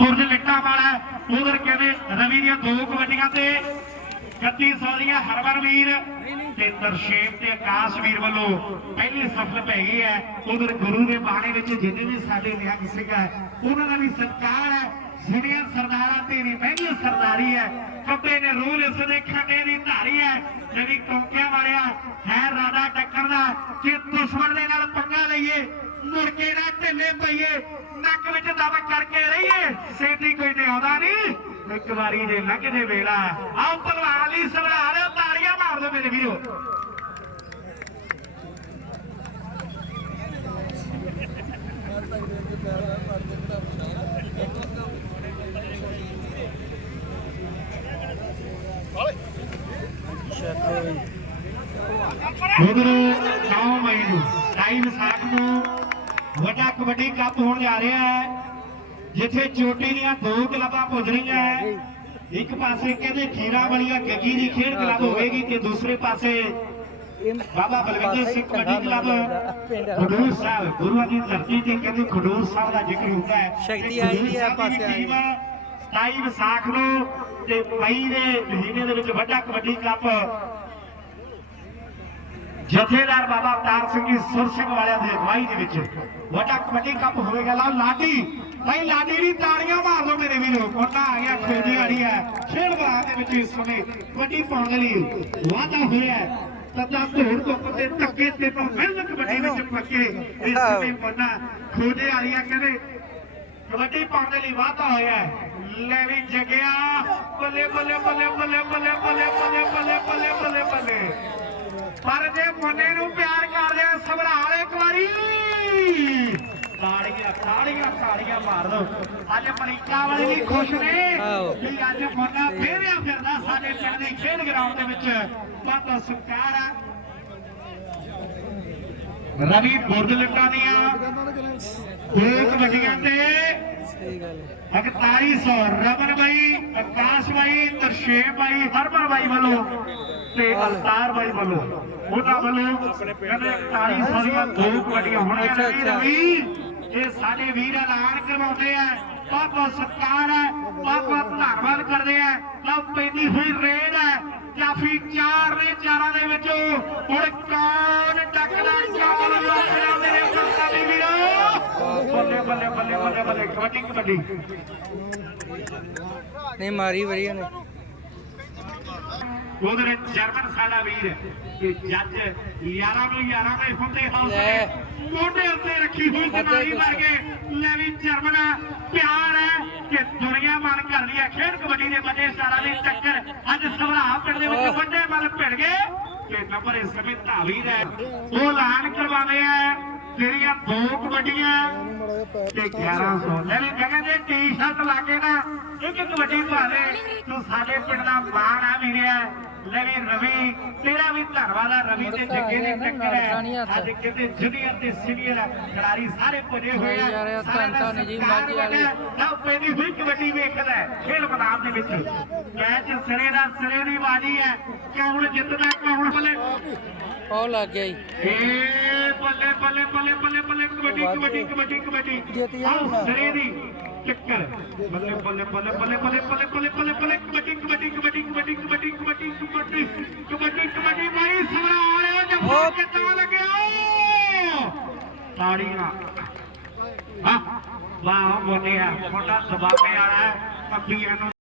ਬੁਰਜ ਲਿੱਟਾ ਵਾਲਾ ਉਧਰ ਕਹਿੰਦੇ ਰਵੀ ਦੀਆਂ ਦੋ ਕਬੱਡੀਆਂ ਤੇ 3100 ਦੀਆਂ ਹਰਵਰ ਤੇ ਤਰਸ਼ੇਮ ਤੇ ਆਕਾਸ਼ ਵੱਲੋਂ ਪਹਿਲੀ ਸਫਲ ਪੈ ਗਈ ਹੈ। ਉਧਰ ਗੁਰੂ ਦੇ ਬਾਣੇ ਵਿੱਚ ਜਿੰਨੇ ਵੀ ਸਾਡੇ ਨਿਹੰਗ ਸਿੰਘ ਹੈ, ਉਹਨਾਂ ਦਾ ਵੀ ਸਤਿਕਾਰ ਹੈ। ਜਿਹੜੀਆਂ ਸਰਦਾਰਾਂ ਤੇਰੀ ਮਹਿੰਗੀ ਸਰਦਾਰੀ ਹੈ। ਕੱਪੇ ਨੇ ਰੂਲ ਇਸ ਦੇ ਖੰਡੇ ਦੀ ਧਾਰੀ ਹੈ। ਜਿਹੜੀ ਕੌਂਕਿਆਂ ਵਾਲਿਆ ਹੈ ਰਾਦਾ ਟੱਕਰ ਦਾ ਕਿ ਦੁਸ਼ਮਣ ਦੇ ਨਾਲ ਪੰਗਾ ਲਈਏ ਮੁੜ ਨਾਲ ਨਾ ਢਿੱਲੇ ਪਈਏ, ਨੱਕ ਵਿੱਚ ਦਬ ਕਰਕੇ ਰਹੀਏ। ਆਉਂਦਾ ਨਹੀਂ ਇੱਕ ਵਾਰੀ ਜੇ ਲੰਘਦੇ ਵੇਲਾ। ਆਓ ਭਲਵਾਨ ਲਈ ਸਵਰਾ ਲਿਓ ਤਾੜੀਆਂ ਮਾਰ ਦਿਓ ਮੇਰੇ ਵੀਰੋ। ਉਧਰ 9 ਮਈ ਨੂੰ 22 ਵਿਸਾਖ ਨੂੰ ਵੱਡਾ ਕਬੱਡੀ ਕੱਪ ਹੋਣ ਜਾ ਰਿਹਾ ਹੈ। ਜਿੱਥੇ ਚੋਟੀ ਦੀਆਂ ਦੋ ਕਲੱਬਾਂ ਪੁੱਜ ਰਹੀਆਂ ਹੈ ਇੱਕ ਪਾਸੇ ਕਹਿੰਦੇ ਖੀਰਾ ਵਾਲੀਆ ਗੱਗੀ ਦੀ ਖੇਡ ਕਲੱਬ ਹੋਵੇਗੀ ਤੇ ਦੂਸਰੇ ਪਾਸੇ ਬਾਬਾ ਬਲਵਿੰਦਰ ਸਿੰਘ ਕਬੱਡੀ ਕਲੱਬ ਖਡੂਰ ਸਾਹਿਬ ਗੁਰੂਆਂ ਦੀ ਧਰਤੀ ਤੇ ਕਹਿੰਦੇ ਖਡੂਰ ਸਾਹਿਬ ਦਾ ਜ਼ਿਕਰ ਹੁੰਦਾ ਹੈ ਸ਼ਕਤੀ ਆਈ ਹੈ ਪਾਸੇ ਆਈ। ਟੀਮ ਹੈ। 27 ਵਿਸਾਖ ਨੂੰ ਤੇ ਮਈ ਦੇ ਮਹੀਨੇ ਦੇ ਵਿੱਚ ਵੱਡਾ ਕਬੱਡੀ ਕੱਪ ਜਥੇਦਾਰ ਬਾਬਾ ਅਵਤਾਰ ਸਿੰਘ ਜੀ ਸੁਰ ਸਿੰਘ ਵਾਲਿਆਂ ਦੀ ਅਗਵਾਈ ਦੇ ਵਿੱਚ ਵੱਡਾ ਕਬੱਡੀ ਕੱਪ ਹੋਵੇਗਾ ਲਾਡੀ ਭਾਈ ਲਾਡੀ ਦੀ ਤਾੜੀਆਂ ਮਾਰ ਲਓ ਮੇਰੇ ਵੀਰੋ ਕੋਟਾ ਆ ਗਿਆ ਖੋਜੀ ਆੜੀ ਹੈ ਖੇਡ ਮੈਦਾਨ ਦੇ ਵਿੱਚ ਇਸ ਸਮੇਂ ਕਬੱਡੀ ਪਾਉਣ ਲਈ ਵਾਅਦਾ ਹੋਇਆ ਤਦਾ ਧੂੜ ਧੁੱਪ ਤੇ ਧੱਕੇ ਤੇ ਤੋਂ ਮਿਹਨਤ ਕਬੱਡੀ ਵਿੱਚ ਪੱਕੇ ਇਸ ਸਮੇਂ ਕੋਟਾ ਖੋਜੇ ਆੜੀਆਂ ਕਹਿੰਦੇ ਕਬੱਡੀ ਪਾਉਣ ਦੇ ਲਈ ਵਾਅਦਾ ਹੋਇਆ ਲੈ ਵੀ ਜਗਿਆ ਬੱਲੇ ਬੱਲੇ ਬੱਲੇ ਬੱਲੇ ਬੱਲੇ ਬੱਲੇ ਬੱਲੇ ਬੱਲੇ ਬੱਲੇ ਬੱਲੇ ਬੱਲੇ ਪਰ ਜੇ ਮੁੰਡੇ ਨੂੰ ਪਿਆਰ ਕਰਦੇ ਆ ਸਭਰਾਲ ਇੱਕ ਵਾਰੀ ਤਾੜੀਆਂ ਤਾੜੀਆਂ ਤਾੜੀਆਂ ਮਾਰ ਦੋ। ਅੱਜ ਅਮਰੀਕਾ ਵਾਲੇ ਵੀ ਖੁਸ਼ ਨੇ। ਵੀ ਅੱਜ ਮੁੰਡਾ ਫੇਰਿਆ ਫਿਰਦਾ ਸਾਡੇ ਪਿੰਡ ਦੇ ਖੇਡ ਗਰਾਊਂਡ ਦੇ ਵਿੱਚ। ਬਹੁਤ ਸਤਿਕਾਰ ਆ। ਰਵੀ ਬੁਰਜ ਲਿਟਾ ਦੀਆਂ। ਦੋ ਕਬੱਡੀਆਂ ਤੇ ਸਹੀ ਗੱਲ ਹੈ 4100 ਰਮਨ ਬਾਈ ਆਕਾਸ਼ ਬਾਈ ਤਰਸ਼ੇਮ ਬਾਈ ਹਰਮਨ ਬਾਈ ਵੱਲੋਂ ਤੇ ਅਵਤਾਰ ਬਾਈ ਵੱਲੋਂ। ਉਹਨਾਂ ਵੱਲੋਂ ਕਹਿੰਦੇ 4100 ਦੀਆਂ ਦੋ ਕਬੱਡੀਆਂ ਰਵੀ ਅੱਛਾ। ਰਵੀ ਇਹ ਸਾਡੇ ਵੀਰ ਐਲਾਨ ਕਰਵਾਉਂਦੇ ਆ। ਬਹੁਤ ਬਹੁਤ ਸਤਿਕਾਰ ਹੈ ਬਹੁਤ ਬਹੁਤ ਧੰਨਵਾਦ ਕਰਦੇ ਆ। ਲਓ ਪੈਂਦੀ ਹੋਈ ਰੇਡ ਹੈ ਕਾਫੀ ਚਾਰ ਨੇ ਚਾਰਾਂ ਦੇ ਵਿੱਚੋਂ। ਹੁਣ ਕੌਣ ਟੱਕਦਾ ਚਾਵਲ ਲੋਕੜਾ ਮੇਰੇ ਪੰਜਾਬੀ ਵੀਰੋ। ਬੱਲੇ ਬੱਲੇ ਬੱਲੇ ਬੱਲੇ ਬੱਲੇ ਕਬੱਡੀ ਕਬੱਡੀ। ਨਹੀਂ ਮਾਰੀ ਵਧੀਆ ਨੇ ਉਧਰ ਜਰਮਨ ਸਾਡਾ ਵੀਰ ਕਿ ਜੱਜ ਯਾਰਾਂ ਨੂੰ ਯਾਰਾਂ ਦੇ ਹੁੰਦੇ ਹੌਸਲੇ। ਮੋਢੇ ਉੱਤੇ ਰੱਖੀ ਹੋਈ ਜਨਾਨੀ ਵਰਗੇ ਲੈ ਵੀ ਜਰਮਨ ਪਿਆਰ ਹੈ ਕਿ ਦੁਨੀਆ ਮਨ ਕਰ ਰਹੀ ਹੈ। ਖੇਡ ਕਬੱਡੀ ਦੇ ਬੱਚੇ ਸਾਰਾ ਦੀ ਟੱਕਰ ਅੱਜ ਸਵਰਾ ਪਿੰਡ ਦੇ ਵਿੱਚ ਵੱਡੇ ਮਨ ਭਿੜ ਗਏ। ਕਿ ਨੰਬਰ ਇਸ ਸਮੇਂ ਧਾਵੀ ਦਾ। ਉਹ ਐਲਾਨ ਕਰਵਾਵੇ ਆ। ਤੇਰੀਆਂ ਦੋ ਕਬੱਡੀਆਂ ਤੇ 1100 ਲੈ ਵੀ ਕਹਿੰਦੇ ਟੀ-ਸ਼ਰਟ ਲਾ ਕੇ ਨਾ ਇੱਕ ਕਬੱਡੀ ਦੇ ਤੂੰ ਸਾਡੇ ਪਿੰਡ ਦਾ ਮਾਣ ਆ ਵੀਰਿਆ ਵੀ ਰਵੀ ਤੇਰਾ ਵੀ ਧੰਨਵਾਦ ਆ ਰਵੀ ਤੇ ਜੱਗੇ ਦੀ ਟੱਕਰ ਹੈ ਅੱਜ ਕਿਤੇ ਜੂਨੀਅਰ ਤੇ ਸੀਨੀਅਰ ਖਿਡਾਰੀ ਸਾਰੇ ਪੁੱਜੇ ਹੋਏ ਆ ਦਾ ਧੰਨ ਜੀ, ਮਾਝੇ ਵਾਲੀ। ਲਓ ਪੈਦੀ ਹੋਈ ਕਬੱਡੀ ਵੇਖਦਾ ਹੈ, ਖੇਡ ਮੈਦਾਨ ਦੇ ਵਿੱਚ ਕੈਚ ਸਿਰੇ ਦਾ ਸਿਰੇ ਦੀ ਬਾਜੀ ਹੈ ਕੌਣ ਜਿੱਤਦਾ ਕੌਣ ਬੱਲੇ ਉਹ ਲੱਗ ਗਿਆ ਜੀ ਏ ਬੱਲੇ ਬੱਲੇ ਬੱਲੇ ਬੱਲੇ ਬੱਲੇ ਕਬੱਡੀ ਕਬੱਡੀ ਕਬੱਡੀ ਕਬੱਡੀ ਜਿੱਤ ਜਾਣਾ। ਸਿਰੇ ਦੀ ਚੱਕਰ ਬੱਲੇ ਬੱਲੇ ਬੱਲੇ ਬੱਲੇ ਬੱਲੇ ਬੱਲੇ ਬੱਲੇ ਬੱਲੇ ਕਬੱਡੀ ਦੇਖੋ ਕਿੱਦਾਂ ਲੱਗਿਆ ਤਾੜੀਆਂ। ਵਾਹ ਵਾਹ ਬੋਲਿਆ ਛੋਟਾ ਸਬਾਬੇ ਵਾਲਾ ਪੱਪੀਆਂ ਨੂੰ